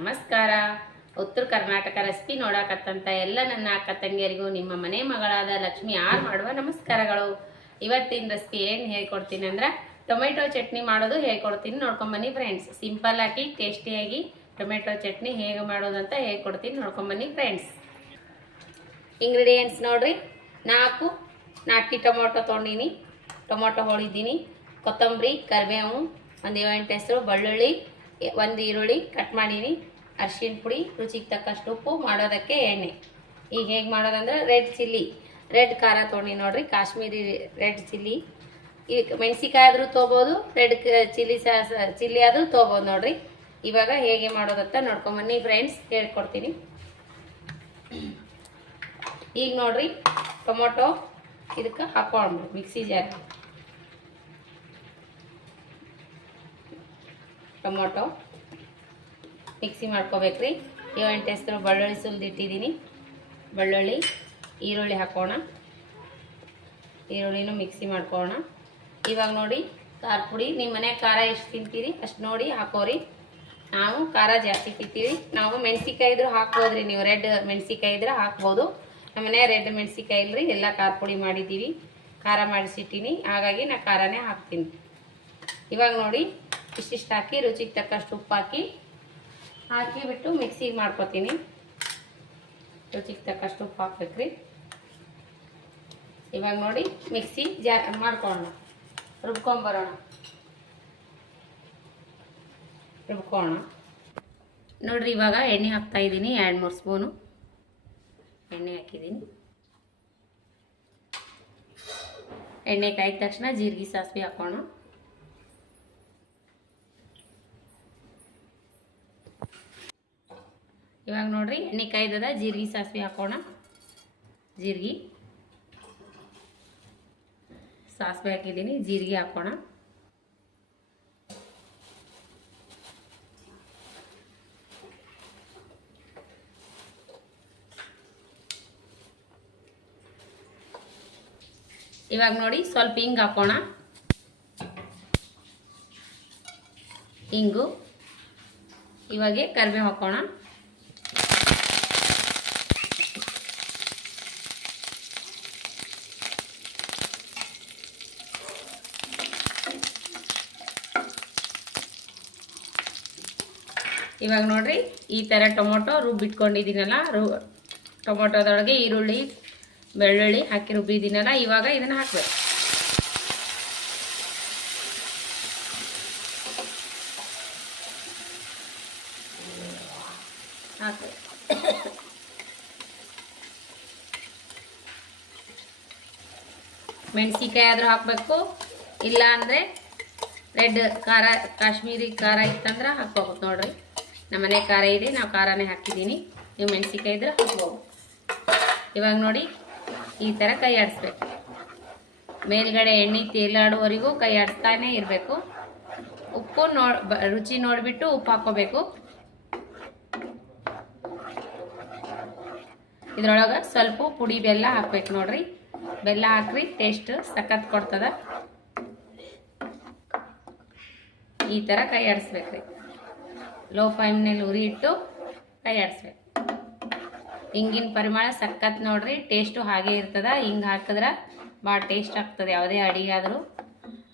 ನಮಸ್ಕಾರ. ಉತ್ತರ ಕರ್ನಾಟಕ ರೆಸಿಪಿ ನೋಡಕತ್ತಂತ ಎಲ್ಲ ನನ್ನ ಅಕ್ಕ ತಂಗಿಯರಿಗೂ ನಿಮ್ಮ ಮನೆ ಮಗಳಾದ ಲಕ್ಷ್ಮಿ ಆರ್ ಮಾಡುವ ನಮಸ್ಕಾರಗಳು. ಇವತ್ತಿನ ರೆಸಿಪಿ ಏನು ಹೇಳ್ಕೊಡ್ತೀನಿ ಅಂದ್ರೆ ಟೊಮೆಟೊ ಚಟ್ನಿ ಮಾಡೋದು ಹೇಳ್ಕೊಡ್ತೀನಿ. ನೋಡ್ಕೊಂಡ್ ಬನ್ನಿ ಫ್ರೆಂಡ್ಸ್. ಸಿಂಪಲ್ ಆಗಿ ಟೇಸ್ಟಿಯಾಗಿ ಟೊಮೆಟೊ ಚಟ್ನಿ ಹೇಗೆ ಮಾಡೋದಂತ ಹೇಳ್ಕೊಡ್ತೀನಿ. ನೋಡ್ಕೊಂಡ್ ಬನ್ನಿ ಫ್ರೆಂಡ್ಸ್. ಇಂಗ್ರೀಡಿಯೆಂಟ್ಸ್ ನೋಡ್ರಿ, 4 ನಾಟಿ ಟೊಮೊಟೊ ತೊಗೊಂಡಿನಿ, ಟೊಮೊಟೊ ಹೊಳಿದ್ದೀನಿ, ಕೊತ್ತಂಬರಿ, ಕರಿಬೇವು, ಒಂದು 7-8 ಹೆಸರು ಬೆಳ್ಳುಳ್ಳಿ, 1 ಈರುಳ್ಳಿ ಕಟ್ ಮಾಡೀನಿ, ಅರಿಶಿನ ಪುಡಿ, ರುಚಿಗೆ ತಕ್ಕಷ್ಟು ಉಪ್ಪು, ಮಾಡೋದಕ್ಕೆ ಎಣ್ಣೆ. ಈಗ ಹೇಗೆ ಮಾಡೋದಂದ್ರೆ ರೆಡ್ ಖಾರ ತೊಗೊಂಡು ನೋಡ್ರಿ, ಕಾಶ್ಮೀರಿ ರೆಡ್ ಚಿಲ್ಲಿ. ಈಗ ಮೆಣಸಿಕಾಯಿ ಆದರೂ ತೊಗೋಬೋದು, ರೆಡ್ ಚಿಲ್ಲಿ ಆದರೂ ತೊಗೋಬೋದು ನೋಡ್ರಿ. ಇವಾಗ ಹೇಗೆ ಮಾಡೋದಂತ ನೋಡ್ಕೊಂಬನ್ನಿ ಫ್ರೆಂಡ್ಸ್, ಹೇಳ್ಕೊಡ್ತೀನಿ. ಈಗ ನೋಡ್ರಿ, ಟೊಮೊಟೊ ಇದಕ್ಕೆ ಹಾಕೊಂಡು ಮಿಕ್ಸಿ ಜಾರ್, ಟೊಮೊಟೊ ಮಿಕ್ಸಿ ಮಾಡ್ಕೋಬೇಕ್ರಿ. 7-8 ಹೆಸರು ಬೆಳ್ಳುಳ್ಳಿ ಸುಲಿದಿಟ್ಟಿದ್ದೀನಿ, ಬೆಳ್ಳುಳ್ಳಿ, ಈರುಳ್ಳಿ ಹಾಕೋಣ, ಈರುಳ್ಳಿನೂ ಮಿಕ್ಸಿ ಮಾಡ್ಕೋಣ. ಇವಾಗ ನೋಡಿ, ಖಾರ ಪುಡಿ ನಿಮ್ಮ ಮನೆ ಖಾರ ಎಷ್ಟು ತಿಂತೀರಿ ಅಷ್ಟು ನೋಡಿ ಹಾಕೋರಿ. ನಾವು ಖಾರ ಜಾಸ್ತಿ ತಿಂತೀವಿ. ನಾವು ಮೆಣಸಿಕಾಯಿ ಇದ್ರೂ ಹಾಕ್ಬೋದ್ರಿ, ನೀವು ರೆಡ್ ಮೆಣಸಿಕಾಯಿ ಇದ್ರೆ ಹಾಕ್ಬೋದು. ನಮ್ಮನೆ ರೆಡ್ ಮೆಣಸಿಕಾಯಿ ಇಲ್ರಿ, ಎಲ್ಲ ಖಾರ ಪುಡಿ ಮಾಡಿದ್ದೀವಿ, ಖಾರ ಮಾಡಿಸಿಟ್ಟಿನಿ, ಹಾಗಾಗಿ ನಾ ಖಾರನೇ ಹಾಕ್ತೀನಿ. ಇವಾಗ ನೋಡಿ, ಇಷ್ಟಿಷ್ಟು ಹಾಕಿ ರುಚಿಗೆ ತಕ್ಕಷ್ಟು ಉಪ್ಪು ಹಾಕಿಬಿಟ್ಟು ಮಿಕ್ಸಿಗೆ ಮಾಡ್ಕೊತೀನಿ. ರುಚಿಗೆ ತಕ್ಕಷ್ಟು ಉಪ್ಪು ಹಾಕ್ಬೇಕ್ರಿ. ಇವಾಗ ನೋಡಿ, ಮಿಕ್ಸಿ ಮಾಡ್ಕೊಳ್ಳೋಣ, ರುಬ್ಕೊಂಬರೋಣ. ನೋಡ್ರಿ, ಇವಾಗ ಎಣ್ಣೆ ಹಾಕ್ತಾ ಇದ್ದೀನಿ, 2-3 ಸ್ಪೂನು ಎಣ್ಣೆ ಹಾಕಿದ್ದೀನಿ. ಎಣ್ಣೆ ಕಾಯ್ದ ತಕ್ಷಣ ಜೀರಿಗೆ ಸಾಸಿವೆ ಹಾಕೋಣ. ಇವಾಗ ನೋಡ್ರಿ, ಎಣ್ಣೆ ಕಾಯ್ದದ, ಜೀರಿಗೆ ಸಾಸಿವೆ ಹಾಕೋಣ. ಜೀರಿಗೆ ಸಾಸಿವೆ ಹಾಕಿದ್ದೀನಿ, ಜೀರಿಗೆ ಹಾಕೋಣ. ಇವಾಗ ನೋಡಿ, ಸ್ವಲ್ಪ ಹಿಂಗೆ ಹಾಕೋಣ, ಹಿಂಗು. ಇವಾಗೆ ಕರಿಬೇವು ಹಾಕೋಣ. ಇವಾಗ ನೋಡ್ರಿ, ಈ ಥರ ಟೊಮೊಟೊ ರುಬ್ಬಿಟ್ಕೊಂಡಿದ್ದೀನಲ್ಲ, ಟೊಮೊಟೊದೊಳಗೆ ಈರುಳ್ಳಿ ಬೆಳ್ಳುಳ್ಳಿ ಹಾಕಿ ರುಬ್ಬಿದ್ದೀನಲ್ಲ, ಇವಾಗ ಇದನ್ನು ಹಾಕ್ಬೇಕು. ಮೆಣಸಿಕಾಯಿ ಆದರೂ ಹಾಕಬೇಕು, ಇಲ್ಲ ಅಂದರೆ ರೆಡ್ ಖಾರ ಕಾಶ್ಮೀರಿ ಖಾರ ಇತ್ತಂದ್ರೆ ಹಾಕ್ಕೋಬೇಕು. ನೋಡ್ರಿ, ನಮ್ಮನೆ ಖಾರ ಇದೆ, ನಾವು ಖಾರನೇ ಹಾಕಿದ್ದೀನಿ, ನೀವು ಮೆಣಸಿಕಾಯಿ ಇದ್ರೆ ಹಾಕ್ಬೋದು. ಇವಾಗ ನೋಡಿ, ಈ ಥರ ಕೈ ಆಡಿಸ್ಬೇಕು. ಮೇಲ್ಗಡೆ ಎಣ್ಣೆ ತೇಲಾಡುವವರೆಗೂ ಕೈ ಆಡಿಸ್ತಾನೆ ಇರಬೇಕು. ಉಪ್ಪು ರುಚಿ ನೋಡಿಬಿಟ್ಟು ಉಪ್ಪು ಹಾಕ್ಕೋಬೇಕು. ಇದ್ರೊಳಗೆ ಸ್ವಲ್ಪ ಪುಡಿ ಬೆಲ್ಲ ಹಾಕ್ಬೇಕು ನೋಡ್ರಿ. ಬೆಲ್ಲ ಹಾಕ್ರಿ, ಟೇಸ್ಟ್ ಸಖತ್ ಕೊಡ್ತದ. ಈ ಥರ ಕೈ ಆಡಿಸ್ಬೇಕ್ರಿ. ಲೋ ಫ್ಲೇಮ್ನಲ್ಲಿ ಉರಿ ಇಟ್ಟು ಕೈ ಆಡಿಸ್ಬೇಕು. ಹಿಂಗಿನ ಪರಿಮಳ ಸಖತ್ ನೋಡ್ರಿ, ಟೇಸ್ಟು ಹಾಗೆ ಇರ್ತದ. ಹಿಂಗೆ ಹಾಕಿದ್ರೆ ಭಾಳ ಟೇಸ್ಟ್ ಆಗ್ತದೆ ಯಾವುದೇ ಅಡಿಗೆ ಆದರೂ,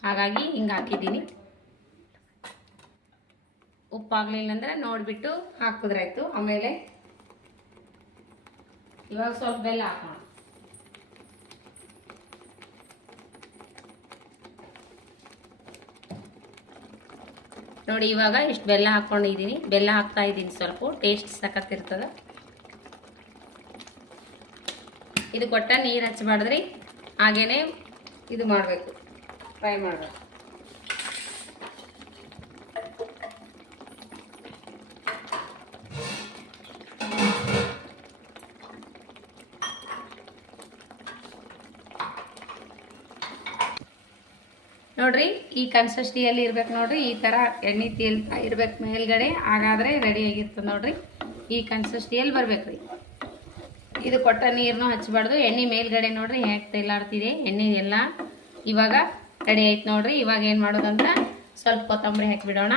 ಹಾಗಾಗಿ ಹಿಂಗೆ ಹಾಕಿದ್ದೀನಿ. ಉಪ್ಪು ಆಗಲಿಲ್ಲ ಅಂದ್ರೆ ನೋಡಿಬಿಟ್ಟು ಹಾಕಿದ್ರಾಯ್ತು. ಆಮೇಲೆ ಇವಾಗ ಸ್ವಲ್ಪ ಬೆಲ್ಲ ಹಾಕೋಣ. ನೋಡಿ, ಇವಾಗ ಇಷ್ಟು ಬೆಲ್ಲ ಹಾಕ್ಕೊಂಡಿದ್ದೀನಿ, ಬೆಲ್ಲ ಹಾಕ್ತಾ ಇದ್ದೀನಿ. ಸ್ವಲ್ಪ ಟೇಸ್ಟ್ ಸಖತ್ ಇರ್ತದೆ. ಇದು ಕೊಟ್ಟ ನೀರು ಹಚ್ಚಬಾರ್ದ್ರಿ, ಹಾಗೇನೆ ಇದು ಮಾಡಬೇಕು, ಫ್ರೈ ಮಾಡಬೇಕು. ನೋಡ್ರಿ, ಈ ಕನ್ಸಿಸ್ಟೆನ್ಸಿಯಲ್ಲಿ ಇರ್ಬೇಕು ನೋಡ್ರಿ. ಈ ಥರ ಎಣ್ಣೆ ತೇಲ್ತಾ ಇರ್ಬೇಕು ಮೇಲ್ಗಡೆ, ಹಾಗಾದರೆ ರೆಡಿಯಾಗಿರ್ತದೆ ನೋಡ್ರಿ. ಈ ಕನ್ಸಿಸ್ಟೆನ್ಸಿಯಲ್ಲಿ ಬರ್ಬೇಕ್ರಿ. ಇದು ಕೊಟ್ಟ ನೀರನ್ನು ಹಚ್ಚಬಾರ್ದು, ಎಣ್ಣೆ ಮೇಲ್ಗಡೆ ನೋಡ್ರಿ ಹೇಗೆ ತೇಲಾಡ್ತಿದೆ ಎಣ್ಣೆ ಎಲ್ಲ. ಇವಾಗ ರೆಡಿ ಆಯ್ತು ನೋಡ್ರಿ. ಇವಾಗ ಏನು ಮಾಡೋದಂದ್ರೆ ಸ್ವಲ್ಪ ಕೊತ್ತಂಬರಿ ಹಾಕಿಬಿಡೋಣ.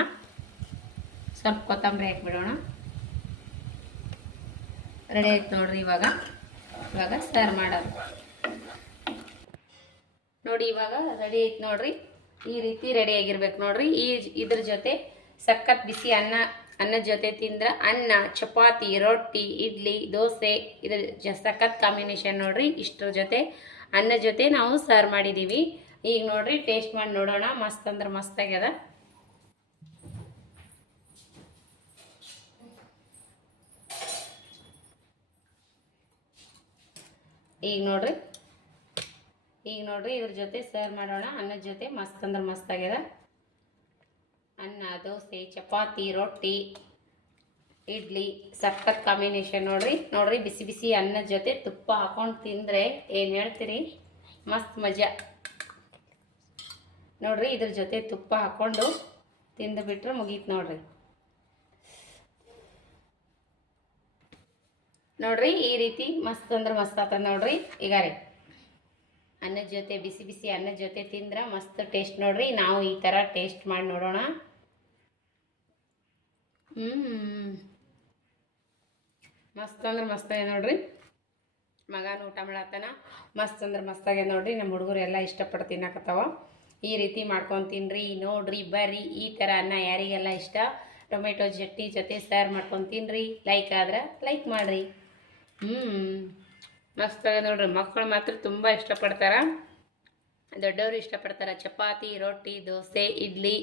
ರೆಡಿ ಆಯ್ತು ನೋಡ್ರಿ. ಇವಾಗ ಸರ್ವ್ ಮಾಡೋದು ನೋಡಿ. ಇವಾಗ ರೆಡಿ ಐತೆ ನೋಡ್ರಿ. ಈ ರೀತಿ ರೆಡಿ ಆಗಿರ್ಬೇಕು ನೋಡ್ರಿ. ಇದ್ರ ಜೊತೆ ಸಖತ್ ಬಿಸಿ ಅನ್ನದ ಜೊತೆ ತಿಂದ್ರೆ ಅನ್ನ, ಚಪಾತಿ, ರೊಟ್ಟಿ, ಇಡ್ಲಿ, ದೋಸೆ ಇದ್ರ ಸಖತ್ ಕಾಂಬಿನೇಷನ್ ನೋಡ್ರಿ. ಇಷ್ಟರ ಜೊತೆ ಅನ್ನ ಜೊತೆ ನಾವು ಸರ್ವ್ ಮಾಡಿದ್ದೀವಿ. ಈಗ ನೋಡ್ರಿ ಟೇಸ್ಟ್ ಮಾಡಿ ನೋಡೋಣ. ಮಸ್ತ್ ಅಂದ್ರೆ ಮಸ್ತ್ ಆಗ್ಯದ. ಈಗ ನೋಡ್ರಿ ಇದ್ರ ಜೊತೆ ಸರ್ವ್ ಮಾಡೋಣ. ಅನ್ನದ ಜೊತೆ ಮಸ್ತ್ ಅಂದ್ರೆ ಮಸ್ತ್ ಆಗ್ಯದ. ಅನ್ನ, ದೋಸೆ, ಚಪಾತಿ, ರೊಟ್ಟಿ, ಇಡ್ಲಿ ಸಖತ್ ಕಾಂಬಿನೇಷನ್ ನೋಡ್ರಿ. ಬಿಸಿ ಬಿಸಿ ಅನ್ನದ ಜೊತೆ ತುಪ್ಪ ಹಾಕೊಂಡು ತಿಂದ್ರೆ ಏನು ಹೇಳ್ತೀರಿ, ಮಸ್ತ್ ಮಜಾ ನೋಡ್ರಿ. ಇದ್ರ ಜೊತೆ ತುಪ್ಪ ಹಾಕೊಂಡು ತಿಂದು ಬಿಟ್ರೆ ಮುಗೀತು ನೋಡ್ರಿ. ಈ ರೀತಿ ಮಸ್ತ್ ಅಂದ್ರೆ ಮಸ್ತ್ ಆತದ ನೋಡ್ರಿ. ಈಗ ರೀ ಅನ್ನದ ಜೊತೆ ಬಿಸಿ ಬಿಸಿ ಅನ್ನದ ಜೊತೆ ತಿಂದ್ರೆ ಮಸ್ತ್ ಟೇಸ್ಟ್ ನೋಡ್ರಿ. ನಾವು ಈ ಥರ ಟೇಸ್ಟ್ ಮಾಡಿ ನೋಡೋಣ. ಮಸ್ತ್ ಅಂದ್ರೆ ಮಸ್ತ್ ಆಗಿದೆ ನೋಡ್ರಿ. ಮಗನೂ ಊಟ ಮಾಡತ್ತಾನ. ಮಸ್ತ್ ಅಂದ್ರೆ ಮಸ್ತ್ ಆಗ್ಯದ ನೋಡ್ರಿ. ನಮ್ಮ ಹುಡುಗರು ಎಲ್ಲ ಇಷ್ಟಪಟ್ಟು ತಿನ್ನಕತ್ತಾವ. ಈ ರೀತಿ ಮಾಡ್ಕೊಂಡು ತಿನ್ರಿ ನೋಡ್ರಿ. ಬರ್ರಿ ಈ ಥರ ಅನ್ನ ಯಾರಿಗೆಲ್ಲ ಇಷ್ಟ ಟೊಮೆಟೊ ಚಟ್ನಿ ಜೊತೆ ಸರ್ವ್ ಮಾಡ್ಕೊಂಡು ತಿನ್ರಿ. ಲೈಕ್ ಆದ್ರೆ ಲೈಕ್ ಮಾಡಿರಿ. ಮಸ್ತ್ ಆಗ್ಯದ ನೋಡ್ರಿ. ಮಕ್ಕಳು ಮಾತ್ರ ತುಂಬ ಇಷ್ಟಪಡ್ತಾರ, ದೊಡ್ಡವರು ಇಷ್ಟಪಡ್ತಾರೆ. ಚಪಾತಿ, ರೊಟ್ಟಿ, ದೋಸೆ, ಇಡ್ಲಿ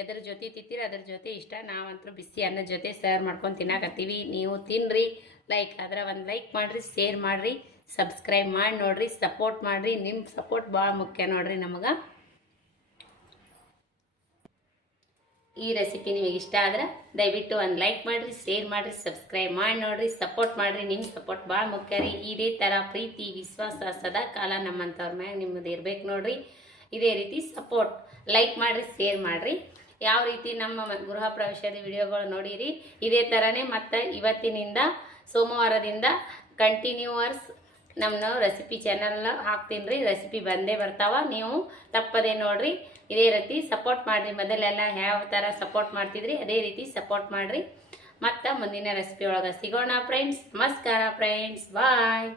ಎದ್ರ ಜೊತೆ ತಿಂತೀರಿ ಅದ್ರ ಜೊತೆ ಇಷ್ಟ. ನಾವಂತೂ ಬಿಸಿ ಅನ್ನದ ಜೊತೆ ಸರ್ವ್ ಮಾಡ್ಕೊಂಡು ತಿನ್ನಕತ್ತೀವಿ. ನೀವು ತಿನ್ನಿರಿ. ಲೈಕ್ ಆದ್ರೆ ಒಂದು ಲೈಕ್ ಮಾಡಿರಿ, ಶೇರ್ ಮಾಡಿರಿ, ಸಬ್ಸ್ಕ್ರೈಬ್ ಮಾಡಿ ನೋಡ್ರಿ, ಸಪೋರ್ಟ್ ಮಾಡಿರಿ. ನಿಮ್ಮ ಸಪೋರ್ಟ್ ಭಾಳ ಮುಖ್ಯ ನೋಡ್ರಿ ನಮಗೆ. ಈ ರೆಸಿಪಿ ನಿಮಗೆ ಇಷ್ಟ ಆದ್ರೆ ದಯವಿಟ್ಟು ಒಂದು ಲೈಕ್ ಮಾಡಿರಿ, ಶೇರ್ ಮಾಡಿರಿ, ಸಬ್ಸ್ಕ್ರೈಬ್ ಮಾಡಿ ನೋಡ್ರಿ, ಸಪೋರ್ಟ್ ಮಾಡಿರಿ. ನಿಮ್ಮ ಸಪೋರ್ಟ್ ಭಾಳ ಮುಖ್ಯ ರೀ. ಇದೇ ಥರ ಪ್ರೀತಿ ವಿಶ್ವಾಸ ಸದಾ ಕಾಲ ನಮ್ಮಂಥವ್ರ ಮ್ಯಾಗ ನಿಮ್ಮದು ಇರ್ಬೇಕು ನೋಡ್ರಿ. ಇದೇ ರೀತಿ ಸಪೋರ್ಟ್ ಲೈಕ್ ಮಾಡಿರಿ, ಶೇರ್ ಮಾಡಿರಿ. ಯಾವ ರೀತಿ ನಮ್ಮ ಗೃಹ ಪ್ರವೇಶದ ವಿಡಿಯೋಗಳು ನೋಡಿರಿ ಇದೇ ಥರನೇ ಮತ್ತು ಇವತ್ತಿನಿಂದ ಸೋಮವಾರದಿಂದ ಕಂಟಿನ್ಯೂವರ್ಸ್ ನಮ್ಮ ರೆಸಿಪಿ ಚಾನಲ್ ಹಾಕ್ತೀನಿ ರೀ. ರೆಸಿಪಿ ಬಂದೇ ಬರ್ತಾವ, ನೀವು ತಪ್ಪದೇ ನೋಡ್ರಿ. ಇದೇ ರೀತಿ ಸಪೋರ್ಟ್ ಮಾಡಿರಿ. ಮೊದಲೆಲ್ಲ ಯಾವ ಥರ ಸಪೋರ್ಟ್ ಮಾಡ್ತಿದ್ರಿ ಅದೇ ರೀತಿ ಸಪೋರ್ಟ್ ಮಾಡಿರಿ. ಮತ್ತು ಮುಂದಿನ ರೆಸಿಪಿ ಒಳಗೆ ಸಿಗೋಣ ಫ್ರೆಂಡ್ಸ್. ನಮಸ್ಕಾರ ಫ್ರೆಂಡ್ಸ್, ಬಾಯ್.